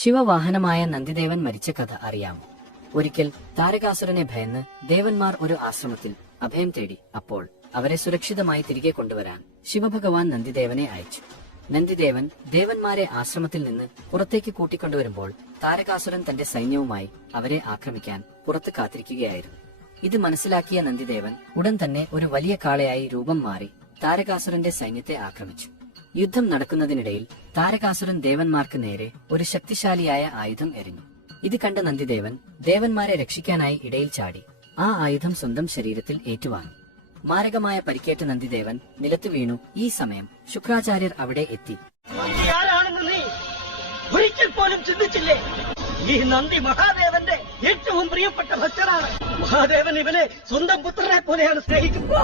ശിവവാഹനമായ നന്ദിദേവൻ മരിച്ച കഥ അറിയാമോ? ഒരിക്കൽ താരകാസുരനെ ഭയന്ന് ദേവന്മാർ ഒരു ആശ്രമത്തിൽ അഭയം തേടി. അപ്പോൾ അവരെ സുരക്ഷിതമായി തിരികെ കൊണ്ടുവരാൻ ശിവഭഗവാൻ നന്ദിദേവനെ അയച്ചു. നന്ദിദേവൻ ദേവന്മാരെ ആശ്രമത്തിൽ നിന്ന് പുറത്തേക്ക് കൂട്ടിക്കൊണ്ടുവരുമ്പോൾ താരകാസുരൻ തന്റെ സൈന്യവുമായി അവരെ ആക്രമിക്കാൻ പുറത്ത് കാത്തിരിക്കുകയായിരുന്നു. ഇത് മനസ്സിലാക്കിയ നന്ദിദേവൻ ഉടൻ തന്നെ ഒരു വലിയ കാളയായി രൂപം മാറി താരകാസുരന്റെ സൈന്യത്തെ ആക്രമിച്ചു. യുദ്ധം നടക്കുന്നതിനിടയിൽ താരകാസുരൻ ദേവന്മാർക്ക് നേരെ ഒരു ശക്തിശാലിയായ ആയുധം എറിഞ്ഞു. ഇത് കണ്ട നന്ദിദേവൻ ദേവന്മാരെ രക്ഷിക്കാനായി ഇടയിൽ ചാടി ആ ആയുധം സ്വന്തം ശരീരത്തിൽ ഏറ്റുവാങ്ങി. മാരകമായ പരിക്കേറ്റ നന്ദിദേവൻ നിലത്ത് വീണു. ഈ സമയം ശുക്രാചാര്യർ അവിടെ എത്തി. ഒരിക്കൽ പോലും ചിന്തിച്ചില്ലേ? ഈ നന്ദി മഹാദേവന്റെ ഏറ്റവും പ്രിയപ്പെട്ട ഭക്തനാണ്. മഹാദേവൻ ഇവനെ സ്വന്തം പുത്രനെ പോലെയാണ് സ്നേഹിക്കുന്നത്.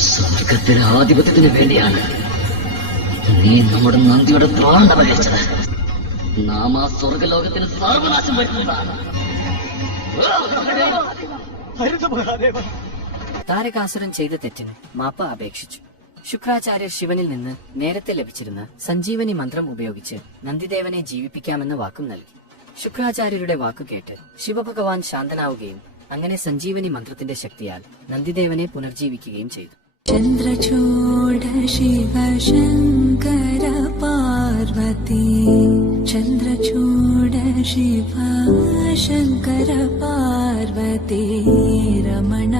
സ്വർഗത്തിലെ ആധിപത്യത്തിന് വേണ്ടിയാണ് നീ നമ്മുടെ നന്ദിയുടെ പ്രാണ വഹിച്ചത്. നാം ആ സ്വർഗലോകത്തിന് സർവനാശം വരുന്നതാണ്. താരകാസുരൻ ചെയ്ത തെറ്റിന് മാപ്പ അപേക്ഷിച്ചു. ശുക്രാചാര്യർ ശിവനിൽ നിന്ന് നേരത്തെ ലഭിച്ചിരുന്ന സഞ്ജീവനി മന്ത്രം ഉപയോഗിച്ച് നന്ദിദേവനെ ജീവിപ്പിക്കാമെന്ന് വാക്കും നൽകി. ശുക്രാചാര്യരുടെ വാക്കുകേട്ട് ശിവഭഗവാൻ ശാന്തനാവുകയും അങ്ങനെ സഞ്ജീവനി മന്ത്രത്തിന്റെ ശക്തിയാൽ നന്ദിദേവനെ പുനർജീവിക്കുകയും ചെയ്തു. ചന്ദ്രചൂഡ ശിവ ശങ്കര പാർവതി, ചന്ദ്രചൂഡ ശിവ ശങ്കര പാർവതി രമണ